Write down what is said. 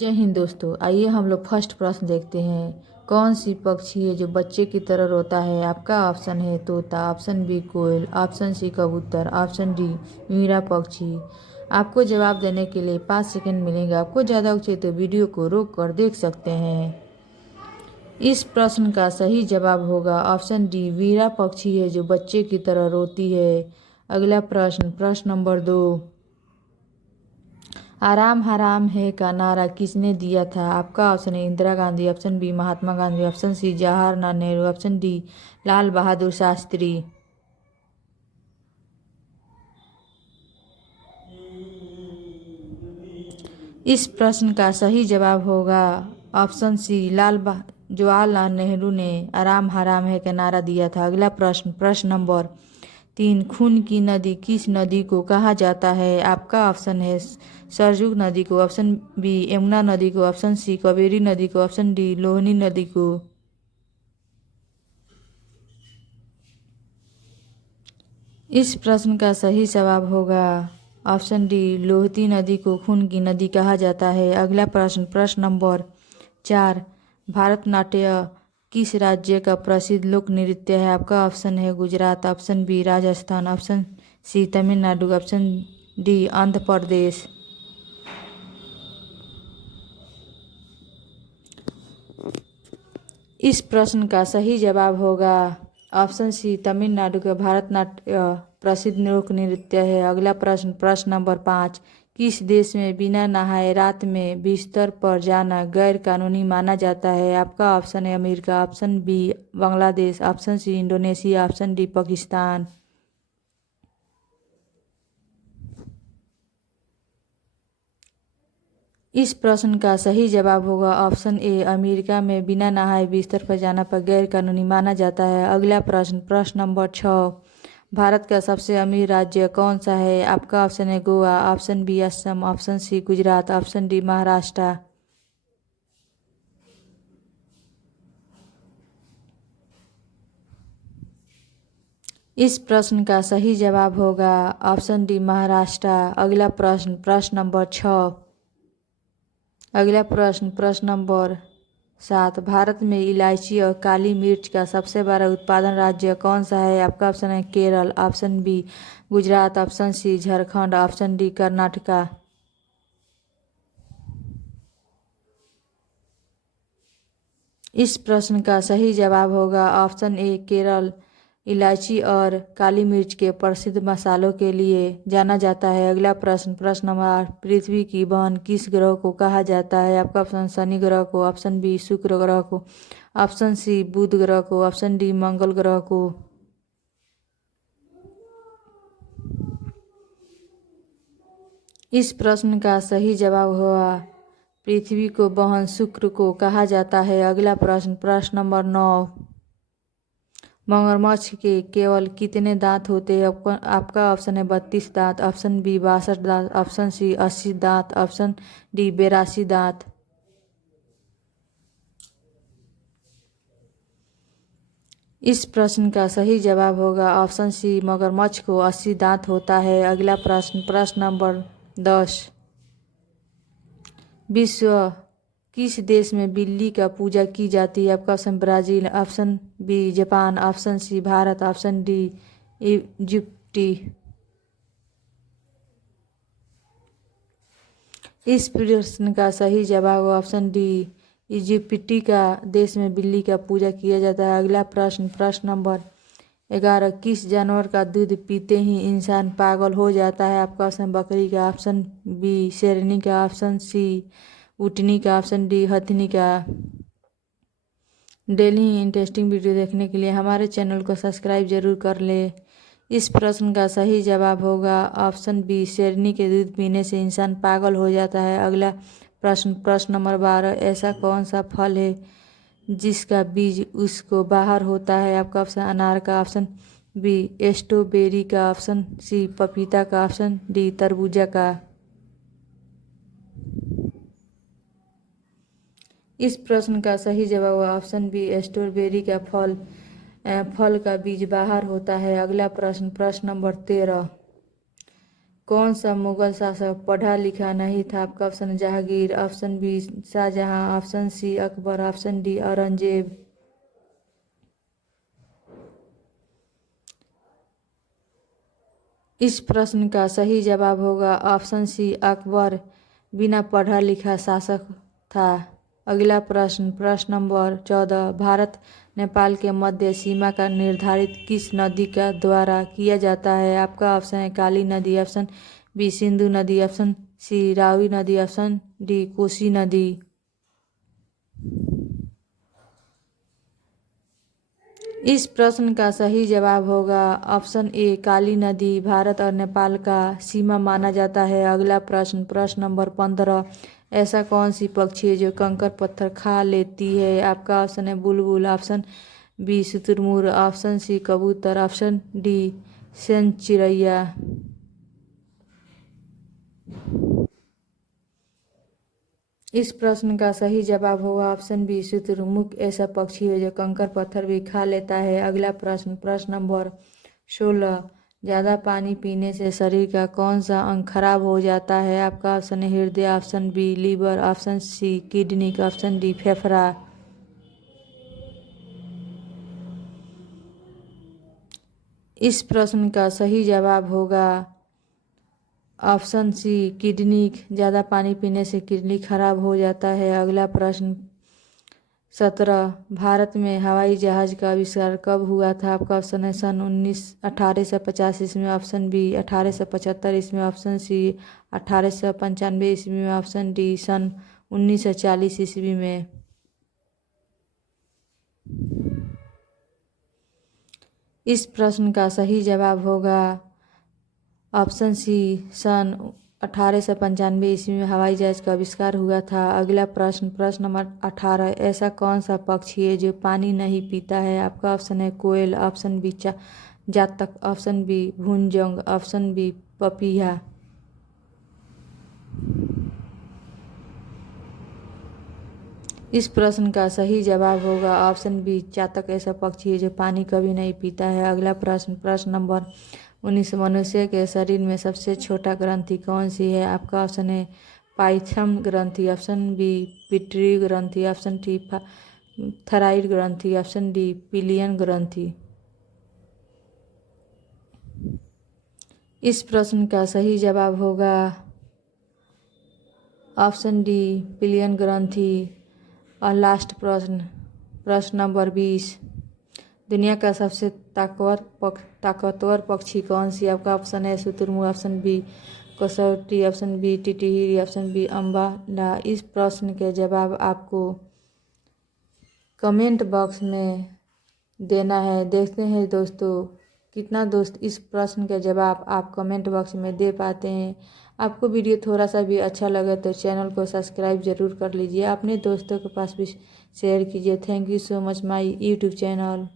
जय हिंद दोस्तों। आइए हम लोग फर्स्ट प्रश्न देखते हैं। कौन सी पक्षी है जो बच्चे की तरह रोता है? आपका ऑप्शन है तोता, ऑप्शन बी कोयल, ऑप्शन सी कबूतर, ऑप्शन डी मीरा पक्षी। आपको जवाब देने के लिए 5 सेकंड मिलेंगे। आपको ज़्यादा उचित तो वीडियो को रोक कर देख सकते हैं। इस प्रश्न का सही जवाब होगा ऑप्शन डी, मीरा पक्षी है जो बच्चे की तरह रोती है। अगला प्रश्न नंबर 2। आराम हराम है का नारा किसने दिया था? आपका ऑप्शन है Indira Gandhi, option B Mahatma Gandhi, option C Jawaharlal Nehru, option D Lal Bahadur Shastri. इस प्रश्न का सही जवाब होगा ऑप्शन सी जवाहरलाल नेहरू ने आराम हराम है का नारा दिया था। अगला प्रश्न नंबर 3। खून की नदी किस नदी को कहा जाता है? आपका ऑप्शन है सरजू नदी को, ऑप्शन बी यमुना नदी को, ऑप्शन सी कावेरी नदी को, ऑप्शन डी लोहिनी नदी को। इस प्रश्न का सही जवाब होगा ऑप्शन डी लोहिनी नदी को खून की नदी कहा जाता है। अगला प्रश्न नंबर 4। भारतनाट्यम किस राज्य का प्रसिद्ध लोक नृत्य है? आपका ऑप्शन है Gujarat, option B Rajasthan, option C Tamil Nadu, option D Andhra Pradesh. इस प्रश्न का सही जवाब होगा ऑप्शन सी तमिलनाडु का भारतनाट्यम प्रसिद्ध लोक नृत्य है। अगला प्रश्न नंबर 5। किस देश में बिना नहाए रात में बिस्तर पर जाना गैर कानूनी माना जाता है? आपका ऑप्शन है America, option B Bangladesh, option C Indonesia, option D Pakistan. इस प्रश्न का सही जवाब होगा ऑप्शन ए अमेरिका में बिना नहाए बिस्तर पर जाना पर गैर कानूनी माना जाता है। अगला प्रश्न नंबर 6। भारत का सबसे अमीर राज्य कौन सा है? आपका ऑप्शन है Goa, option B Assam, option C Gujarat, option D Maharashtra. इस प्रश्न का सही जवाब होगा ऑप्शन डी महाराष्ट्र। अगला प्रश्न नंबर 6। अगला प्रश्न नंबर 7। भारत में इलायची और काली मिर्च का सबसे बड़ा उत्पादन राज्य कौन सा है? आपका ऑप्शन है Kerala, option B Gujarat, option C Jharkhand, option D Karnataka. इस प्रश्न का सही जवाब होगा ऑप्शन ए केरल। इलायची और काली मिर्च के प्रसिद्ध मसालों के लिए जाना जाता है। अगला प्रश्न नंबर 8। पृथ्वी की बहन किस ग्रह को कहा जाता है? आपका ऑप्शन शनि ग्रह को, ऑप्शन बी शुक्र ग्रह को, ऑप्शन सी बुध ग्रह को, ऑप्शन डी मंगल ग्रह को। इस प्रश्न का सही जवाब होगा पृथ्वी को बहन शुक्र को कहा जाता है। अगला प्रश्न नंबर 9। मगरमच्छ के केवल कितने दांत होते हैं? आपका ऑप्शन है 32 दांत, ऑप्शन बी 62 दांत, ऑप्शन सी 80 दांत, ऑप्शन डी 82 दांत। इस प्रश्न का सही जवाब होगा ऑप्शन सी मगरमच्छ को 80 दांत होता है। अगला प्रश्न नंबर 10। विश्व किस देश में बिल्ली का पूजा की जाती है? आपका option Brazil, option B Japan, option C Bharat, option D Egypt. इस प्रश्न का सही जवाब ऑप्शन डी इजिप्टी का देश में बिल्ली का पूजा किया जाता है। अगला प्रश्न नंबर 11। किस जानवर का दूध पीते ही इंसान पागल हो जाता है? आपका ऑप्शन बकरी का, ऑप्शन बी शेरनी का, ऑप्शन सी ऊँटनी का, ऑप्शन डी हथिनी का। डेली इंटरेस्टिंग वीडियो देखने के लिए हमारे चैनल को सब्सक्राइब जरूर कर ले। इस प्रश्न का सही जवाब होगा ऑप्शन बी शेरनी के दूध पीने से इंसान पागल हो जाता है। अगला प्रश्न नंबर 12। ऐसा कौन सा फल है जिसका बीज उसको बाहर होता है? आपका ऑप्शन अनार का, ऑप्शन बी स्ट्रॉबेरी का, ऑप्शन सी पपीता का, ऑप्शन डी तरबूजा का। इस प्रश्न का सही जवाब ऑप्शन बी स्ट्रॉबेरी का फल का बीज बाहर होता है। अगला प्रश्न नंबर 13। कौन सा मुगल शासक पढ़ा लिखा नहीं था? आपका option Jahangir, option B Shahjahan, option C Akbar, option D Aurangzeb. इस प्रश्न का सही जवाब होगा ऑप्शन सी अकबर बिना पढ़ा लिखा शासक था। अगला प्रश्न, प्रश्न नंबर 14, भारत नेपाल के मध्य सीमा का निर्धारित किस नदी का द्वारा किया जाता है? आपका ऑप्शन है काली नदी, ऑप्शन बी सिंधु नदी, ऑप्शन सी रावी नदी, ऑप्शन डी कोसी नदी। इस प्रश्न का सही जवाब होगा ऑप्शन ए काली नदी भारत और नेपाल का सीमा माना जाता है। अगला प्रश्न, प्रश्न नंबर 15, ऐसा कौन सी पक्षी है जो कंकड़ पत्थर खा लेती है? आपका ऑप्शन है बुलबुल, ऑप्शन बी शुतुरमुर्ग, ऑप्शन सी कबूतर, ऑप्शन डी सेन चिड़ैया। इस प्रश्न का सही जवाब होगा ऑप्शन बी शुतुरमुर्ग ऐसा पक्षी है जो कंकड़ पत्थर भी खा लेता है। अगला प्रश्न, प्रश्न नंबर 16, ज़्यादा पानी पीने से शरीर का कौन सा अंग खराब हो जाता है? आपका ऑप्शन है हृदय, option B liver, option C kidney, option D फेफड़ा। इस प्रश्न का सही जवाब होगा ऑप्शन सी किडनी। ज़्यादा पानी पीने से किडनी खराब हो जाता है। अगला प्रश्न 17, भारत में हवाई जहाज़ का आविष्कार कब हुआ था? आपका ऑप्शन है सन 1850 ईस्वी में, ऑप्शन बी 1875 ईस्वी में, ऑप्शन सी 1895 ईस्वी में, ऑप्शन डी सन 1940 ईस्वी में। इस प्रश्न का सही जवाब होगा ऑप्शन सी सन 1895 ईस्वी में हवाई जहाज का आविष्कार हुआ था। अगला प्रश्न, प्रश्न नंबर 18, ऐसा कौन सा पक्षी है जो पानी नहीं पीता है? आपका ऑप्शन है कोयल, ऑप्शन बी जातक, ऑप्शन बी भुनजंग, ऑप्शन बी पपीहा। इस प्रश्न का सही जवाब होगा ऑप्शन बी चातक ऐसा पक्षी है जो पानी कभी नहीं पीता है। अगला प्रश्न, प्रश्न नंबर 19, मनुष्य के शरीर में सबसे छोटा ग्रंथि कौन सी है? आपका ऑप्शन है पाइथम ग्रंथि, ऑप्शन बी पिट्यूटरी ग्रंथि, ऑप्शन डी थायराइड ग्रंथि, ऑप्शन डी पिलियन ग्रंथि। इस प्रश्न का सही जवाब होगा ऑप्शन डी पिलियन ग्रंथि। और लास्ट प्रश्न, प्रश्न नंबर 20, दुनिया का सबसे ताकतवर पक्षी कौन सी? आपका ऑप्शन है शुतुरमुर्ग, ऑप्शन बी कसौटी, ऑप्शन बी टिटहिरी, ऑप्शन बी अम्बाला। इस प्रश्न के जवाब आपको कमेंट बॉक्स में देना है। देखते हैं दोस्तों कितना दोस्त इस प्रश्न के जवाब आप कमेंट बॉक्स में दे पाते हैं। आपको वीडियो थोड़ा सा भी अच्छा लगे तो चैनल को सब्सक्राइब ज़रूर कर लीजिए, अपने दोस्तों के पास भी शेयर कीजिए। Thank you so much my YouTube channel.